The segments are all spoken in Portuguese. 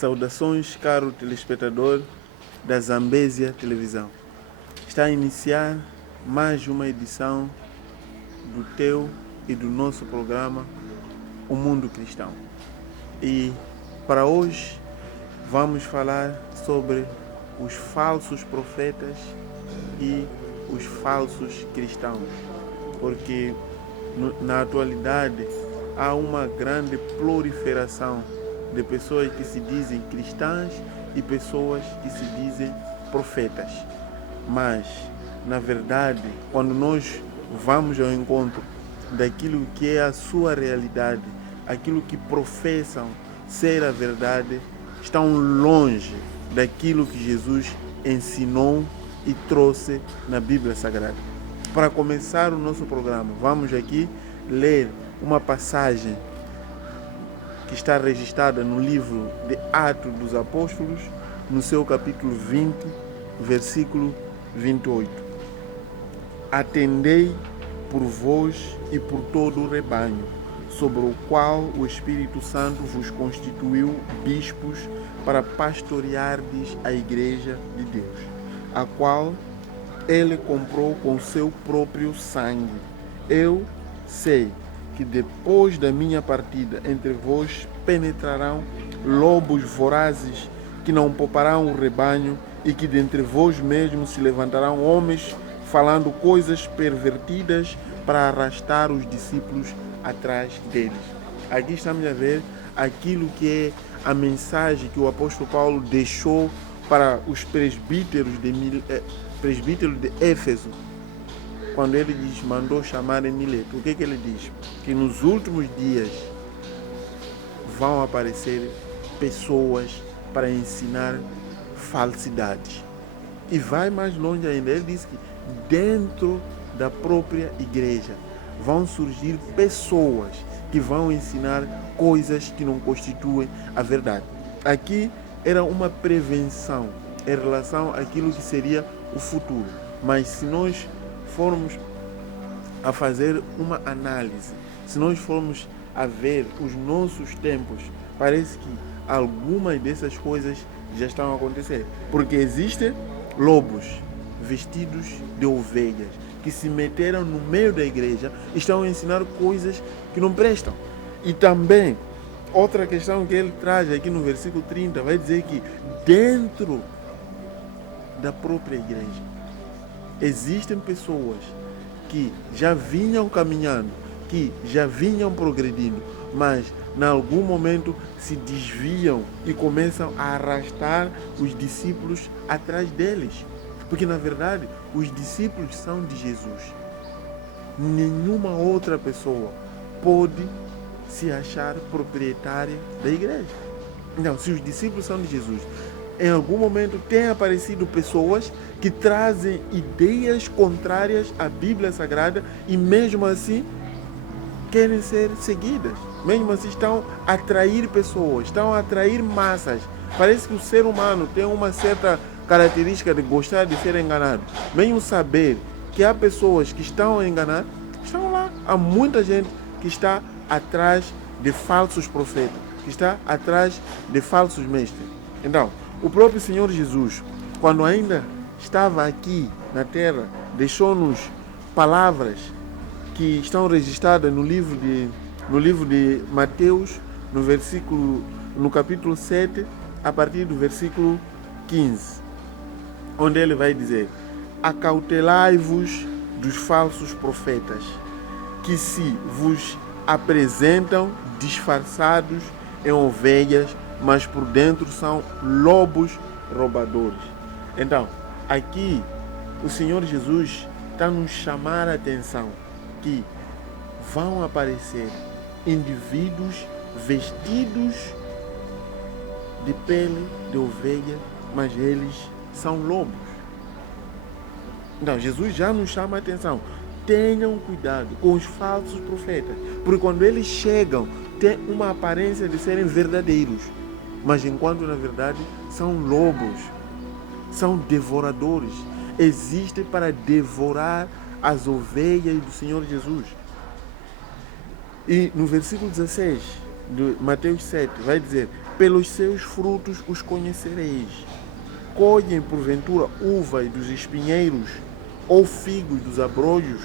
Saudações, caro telespectador da Zambésia Televisão. Está a iniciar mais uma edição do teu e do nosso programa O Mundo Cristão. E para hoje vamos falar sobre os falsos profetas e os falsos cristãos, porque na atualidade há uma grande proliferação de pessoas que se dizem cristãs e pessoas que se dizem profetas. Mas, na verdade, quando nós vamos ao encontro daquilo que é a sua realidade, aquilo que professam ser a verdade, estão longe daquilo que Jesus ensinou e trouxe na Bíblia Sagrada. Para começar o nosso programa, vamos aqui ler uma passagem que está registrada no livro de Atos dos Apóstolos, no seu capítulo 20, versículo 28. Atendei por vós e por todo o rebanho, sobre o qual o Espírito Santo vos constituiu bispos para pastoreardes a igreja de Deus, a qual ele comprou com seu próprio sangue. Eu sei que depois da minha partida entre vós penetrarão lobos vorazes que não pouparão o rebanho, e que dentre vós mesmos se levantarão homens falando coisas pervertidas para arrastar os discípulos atrás deles. Aqui estamos a ver aquilo que é a mensagem que o apóstolo Paulo deixou para os presbíteros de Éfeso, quando ele lhes mandou chamar em Mileto. O que ele diz? Que nos últimos dias vão aparecer pessoas para ensinar falsidades. E vai mais longe ainda. Ele diz que dentro da própria igreja vão surgir pessoas que vão ensinar coisas que não constituem a verdade. Aqui era uma prevenção em relação àquilo que seria o futuro. Mas se nós formos a fazer uma análise, se nós formos a ver os nossos tempos, parece que algumas dessas coisas já estão a acontecer. Porque existem lobos vestidos de ovelhas que se meteram no meio da igreja e estão a ensinar coisas que não prestam. E também, outra questão que ele traz aqui no versículo 30, vai dizer que dentro da própria igreja existem pessoas que já vinham caminhando, que já vinham progredindo, mas em algum momento se desviam e começam a arrastar os discípulos atrás deles. Porque na verdade os discípulos são de Jesus. Nenhuma outra pessoa pode se achar proprietária da igreja. Então, se os discípulos são de Jesus, em algum momento tem aparecido pessoas que trazem ideias contrárias à Bíblia Sagrada e mesmo assim querem ser seguidas. Mesmo assim estão a atrair pessoas, estão a atrair massas. Parece que o ser humano tem uma certa característica de gostar de ser enganado. Mesmo saber que há pessoas que estão a enganar, estão lá. Há muita gente que está atrás de falsos profetas, que está atrás de falsos mestres. Então, o próprio Senhor Jesus, quando ainda estava aqui na terra, deixou-nos palavras que estão registradas no livro de Mateus, no capítulo 7, a partir do versículo 15, onde ele vai dizer: acautelai-vos dos falsos profetas, que se vos apresentam disfarçados em ovelhas, mas por dentro são lobos roubadores. Então, aqui o Senhor Jesus está a nos chamar a atenção que vão aparecer indivíduos vestidos de pele de ovelha, mas eles são lobos. Então, Jesus já nos chama a atenção. Tenham cuidado com os falsos profetas, porque quando eles chegam, têm uma aparência de serem verdadeiros, mas enquanto na verdade são lobos, são devoradores, existem para devorar as ovelhas do Senhor Jesus. E no versículo 16 de Mateus 7 vai dizer: pelos seus frutos os conhecereis. Colhem porventura uvas dos espinheiros ou figos dos abrolhos?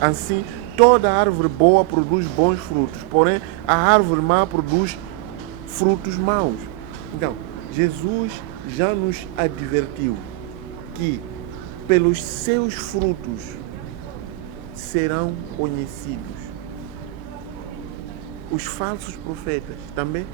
Assim, toda árvore boa produz bons frutos, porém a árvore má produz frutos maus. Então, Jesus já nos advertiu que pelos seus frutos serão conhecidos. Os falsos profetas também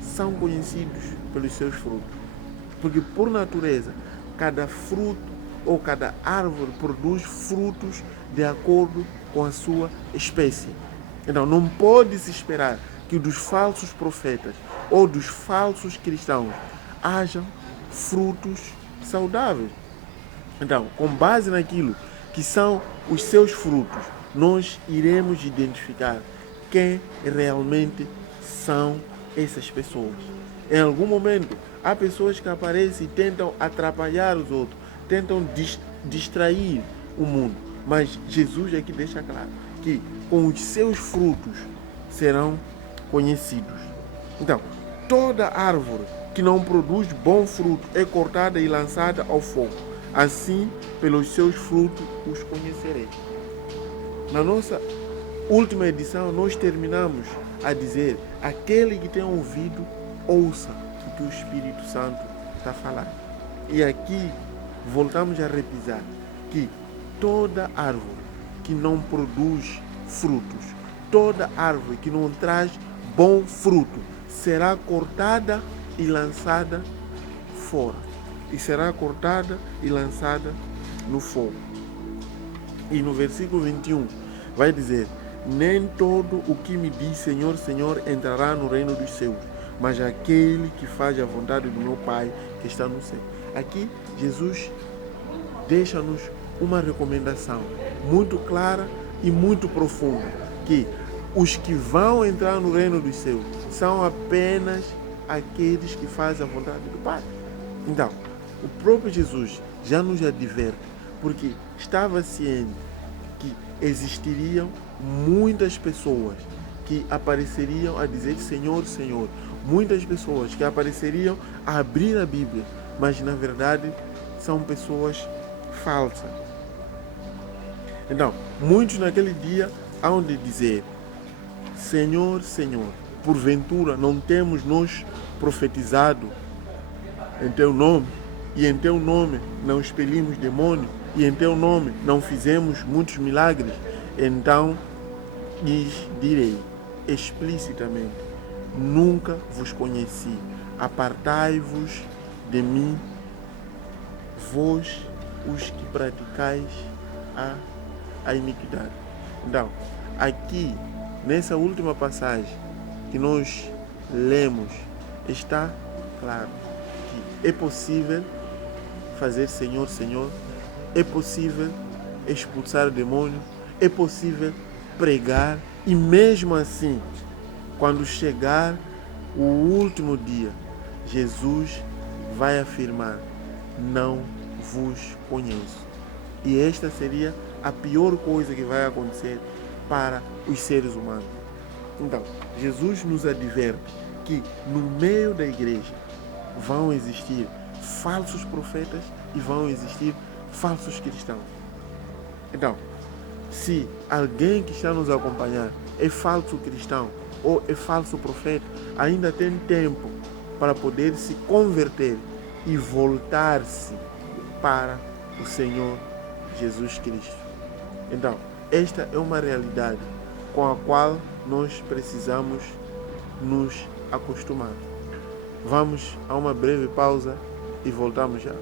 são conhecidos pelos seus frutos, porque por natureza cada fruto ou cada árvore produz frutos de acordo com a sua espécie. Então não pode-se esperar que dos falsos profetas ou dos falsos cristãos hajam frutos saudáveis. Então, com base naquilo que são os seus frutos, nós iremos identificar quem realmente são essas pessoas. Em algum momento, há pessoas que aparecem e tentam atrapalhar os outros, tentam distrair o mundo. Mas Jesus aqui deixa claro que com os seus frutos serão conhecidos. Então, toda árvore que não produz bom fruto é cortada e lançada ao fogo. Assim, pelos seus frutos os conhecereis. Na nossa última edição, nós terminamos a dizer: aquele que tem ouvido, ouça o que o Espírito Santo está falando. E aqui voltamos a repisar que toda árvore que não produz frutos, toda árvore que não traz bom fruto, será cortada e lançada fora. E será cortada e lançada no fogo. E no versículo 21 vai dizer: nem todo o que me diz Senhor, Senhor entrará no reino dos céus, mas aquele que faz a vontade do meu Pai que está no céu. Aqui Jesus deixa-nos uma recomendação muito clara e muito profunda, que os que vão entrar no reino dos céus são apenas aqueles que fazem a vontade do Pai. Então, o próprio Jesus já nos adverte, porque estava ciente que existiriam muitas pessoas que apareceriam a dizer Senhor, Senhor. Muitas pessoas que apareceriam a abrir a Bíblia, mas na verdade são pessoas falsas. Então, muitos naquele dia hão de dizer: Senhor, Senhor, porventura não temos nós profetizado em Teu nome, e em Teu nome não expelimos demônios, e em Teu nome não fizemos muitos milagres? Então lhes direi explicitamente: nunca vos conheci, apartai-vos de mim, vós os que praticais a iniquidade. Então, aqui, nessa última passagem que nós lemos, está claro que é possível fazer Senhor, Senhor, é possível expulsar o demônio, é possível pregar, e mesmo assim, quando chegar o último dia, Jesus vai afirmar: não vos conheço. E esta seria a pior coisa que vai acontecer para os seres humanos. Então, Jesus nos adverte que no meio da igreja vão existir falsos profetas e vão existir falsos cristãos. Então, se alguém que está nos acompanhando é falso cristão ou é falso profeta, ainda tem tempo para poder se converter e voltar-se para o Senhor Jesus Cristo. Então, esta é uma realidade com a qual nós precisamos nos acostumar. Vamos a uma breve pausa e voltamos já.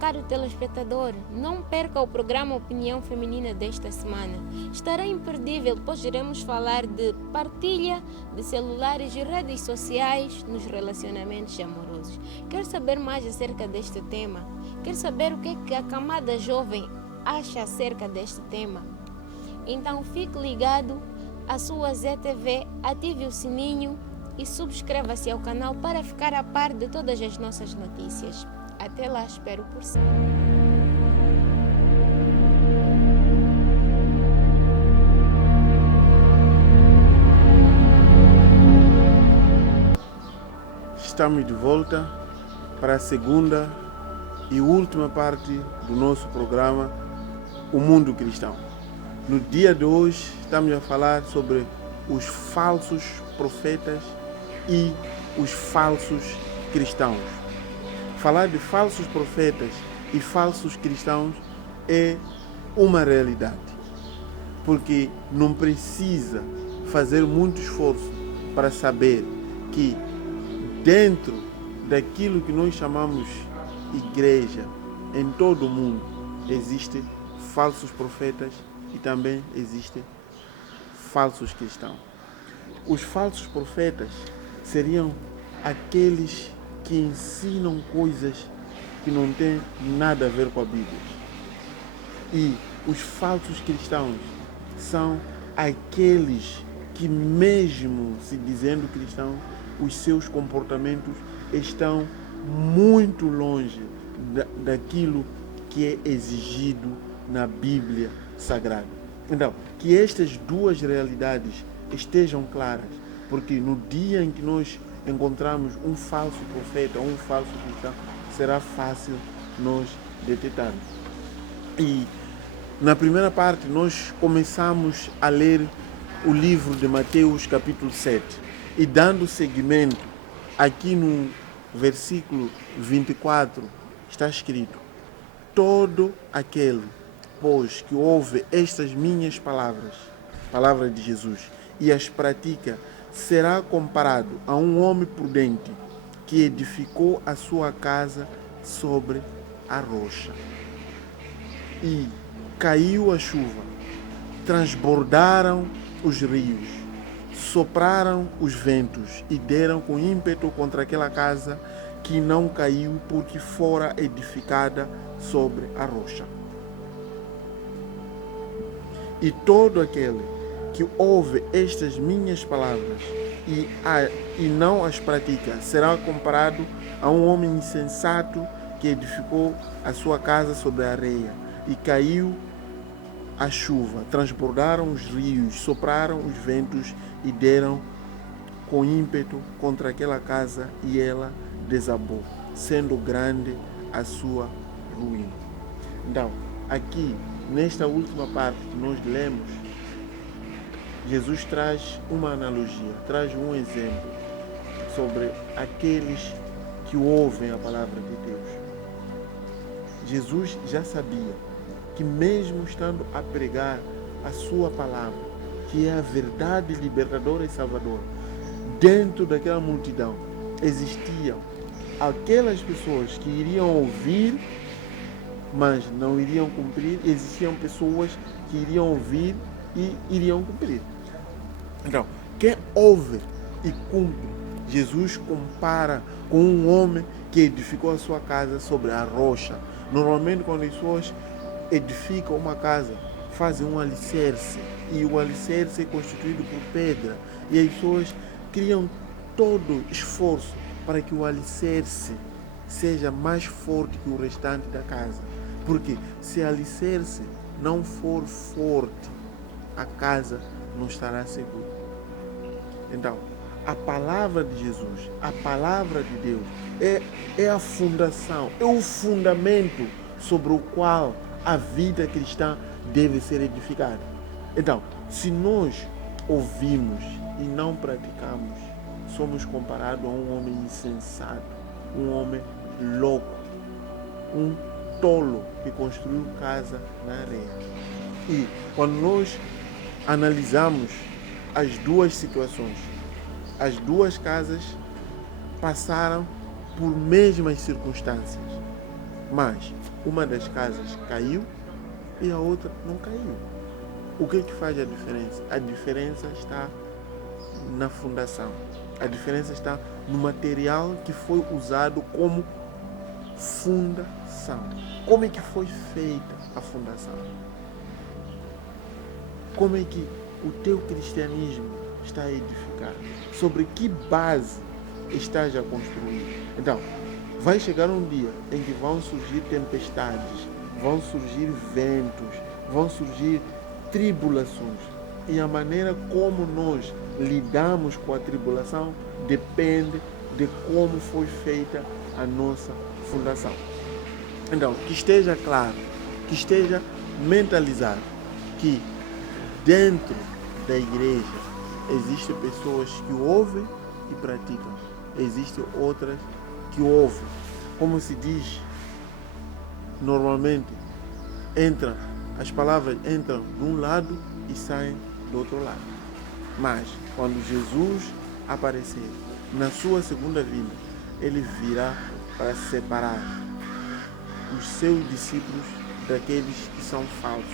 Caro telespectador, não perca o programa Opinião Feminina desta semana. Estará imperdível, pois iremos falar de partilha de celulares e redes sociais nos relacionamentos amorosos. Quer saber mais acerca deste tema? Quer saber o que é que a camada jovem acha acerca deste tema? Então fique ligado à sua ZTV, ative o sininho e subscreva-se ao canal para ficar a par de todas as nossas notícias. Até lá, espero por si. Estamos de volta para a segunda e última parte do nosso programa, O Mundo Cristão. No dia de hoje, estamos a falar sobre os falsos profetas e os falsos cristãos. Falar de falsos profetas e falsos cristãos é uma realidade, porque não precisa fazer muito esforço para saber que dentro daquilo que nós chamamos igreja, em todo o mundo, existem falsos profetas e também existem falsos cristãos. Os falsos profetas seriam aqueles que ensinam coisas que não têm nada a ver com a Bíblia. E os falsos cristãos são aqueles que, mesmo se dizendo cristãos, os seus comportamentos estão muito longe daquilo que é exigido na Bíblia Sagrada. Então, que estas duas realidades estejam claras, porque no dia em que nós encontramos um falso profeta ou um falso cristão, será fácil nós detectarmos. E na primeira parte nós começamos a ler o livro de Mateus capítulo 7 e dando seguimento aqui no versículo 24 está escrito: todo aquele, pois, que ouve estas minhas palavras de Jesus, e as pratica, será comparado a um homem prudente que edificou a sua casa sobre a rocha. E caiu a chuva, transbordaram os rios, sopraram os ventos e deram com ímpeto contra aquela casa, que não caiu porque fora edificada sobre a rocha. E todo aquele que ouve estas minhas palavras e não as pratica, será comparado a um homem insensato que edificou a sua casa sobre a areia, e caiu a chuva, transbordaram os rios, sopraram os ventos e deram com ímpeto contra aquela casa, e ela desabou, sendo grande a sua ruína. Então, aqui, nesta última parte que nós lemos, Jesus traz uma analogia, traz um exemplo sobre aqueles que ouvem a palavra de Deus. Jesus já sabia que, mesmo estando a pregar a sua palavra, que é a verdade libertadora e salvadora, dentro daquela multidão existiam aquelas pessoas que iriam ouvir, mas não iriam cumprir. Existiam pessoas que iriam ouvir e iriam cumprir. Então, quem ouve e cumpre, Jesus compara com um homem que edificou a sua casa sobre a rocha. Normalmente, quando as pessoas edificam uma casa, fazem um alicerce, e o alicerce é constituído por pedra, e as pessoas criam todo esforço para que o alicerce seja mais forte que o restante da casa. Porque se o alicerce não for forte, a casa não estará segura. Então, a palavra de Jesus, a palavra de Deus, é a fundação, é o fundamento sobre o qual a vida cristã deve ser edificada. Então, se nós ouvimos e não praticamos, somos comparados a um homem insensato, um homem louco, um tolo que construiu casa na areia. E quando nós analisamos as duas situações, as duas casas passaram por mesmas circunstâncias, mas uma das casas caiu e a outra não caiu. O que faz a diferença? A diferença está na fundação. A diferença está no material que foi usado como fundação. Como é que foi feita a fundação? Como é que o teu cristianismo está a edificar? Sobre que base estás a construir? Então, vai chegar um dia em que vão surgir tempestades, vão surgir ventos, vão surgir tribulações. E a maneira como nós lidamos com a tribulação depende de como foi feita a nossa fundação. Então, que esteja claro, que esteja mentalizado que dentro da igreja existem pessoas que ouvem e praticam. Existem outras que ouvem. Como se diz, normalmente, as palavras entram de um lado e saem do outro lado. Mas, quando Jesus aparecer na sua segunda vinda, ele virá para separar os seus discípulos daqueles que são falsos.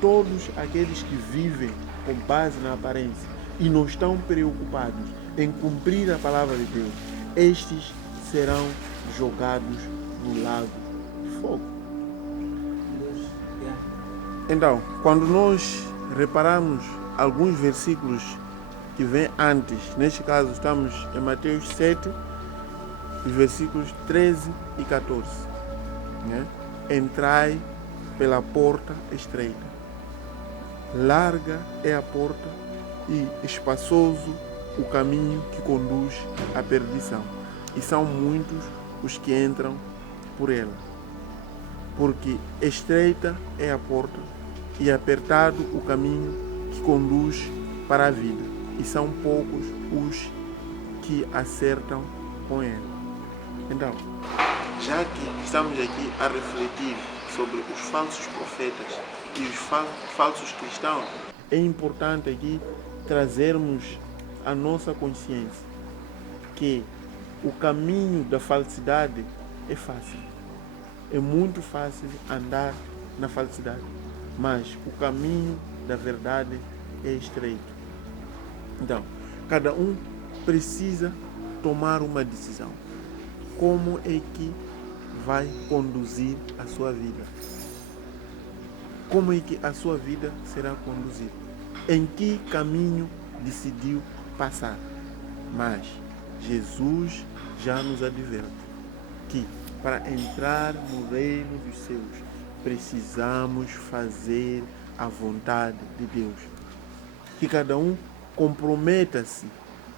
Todos aqueles que vivem com base na aparência e não estão preocupados em cumprir a palavra de Deus, estes serão jogados no lago de fogo. Então, quando nós repararmos alguns versículos que vêm antes, neste caso estamos em Mateus 7, os versículos 13 e 14. Né? Entrai pela porta estreita. Larga é a porta e espaçoso o caminho que conduz à perdição. E são muitos os que entram por ela. Porque estreita é a porta e apertado o caminho que conduz para a vida. E são poucos os que acertam com ela. Então, já que estamos aqui a refletir sobre os falsos profetas e os falsos cristãos, é importante aqui trazermos a nossa consciência que o caminho da falsidade é fácil. É muito fácil andar na falsidade, mas o caminho da verdade é estreito. Então, cada um precisa tomar uma decisão. Como é que vai conduzir a sua vida? Como é que a sua vida será conduzida? Em que caminho decidiu passar? Mas Jesus já nos adverte que para entrar no reino dos céus precisamos fazer a vontade de Deus. Que cada um comprometa-se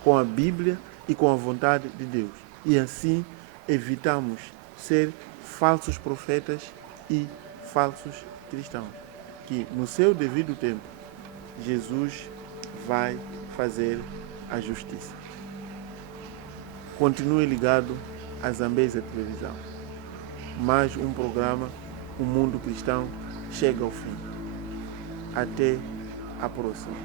com a Bíblia e com a vontade de Deus. E assim evitamos ser falsos profetas e falsos cristãos. Que no seu devido tempo, Jesus vai fazer a justiça. Continue ligado à Zambésia Televisão. Mais um programa, O Mundo Cristão, chega ao fim. Até a próxima.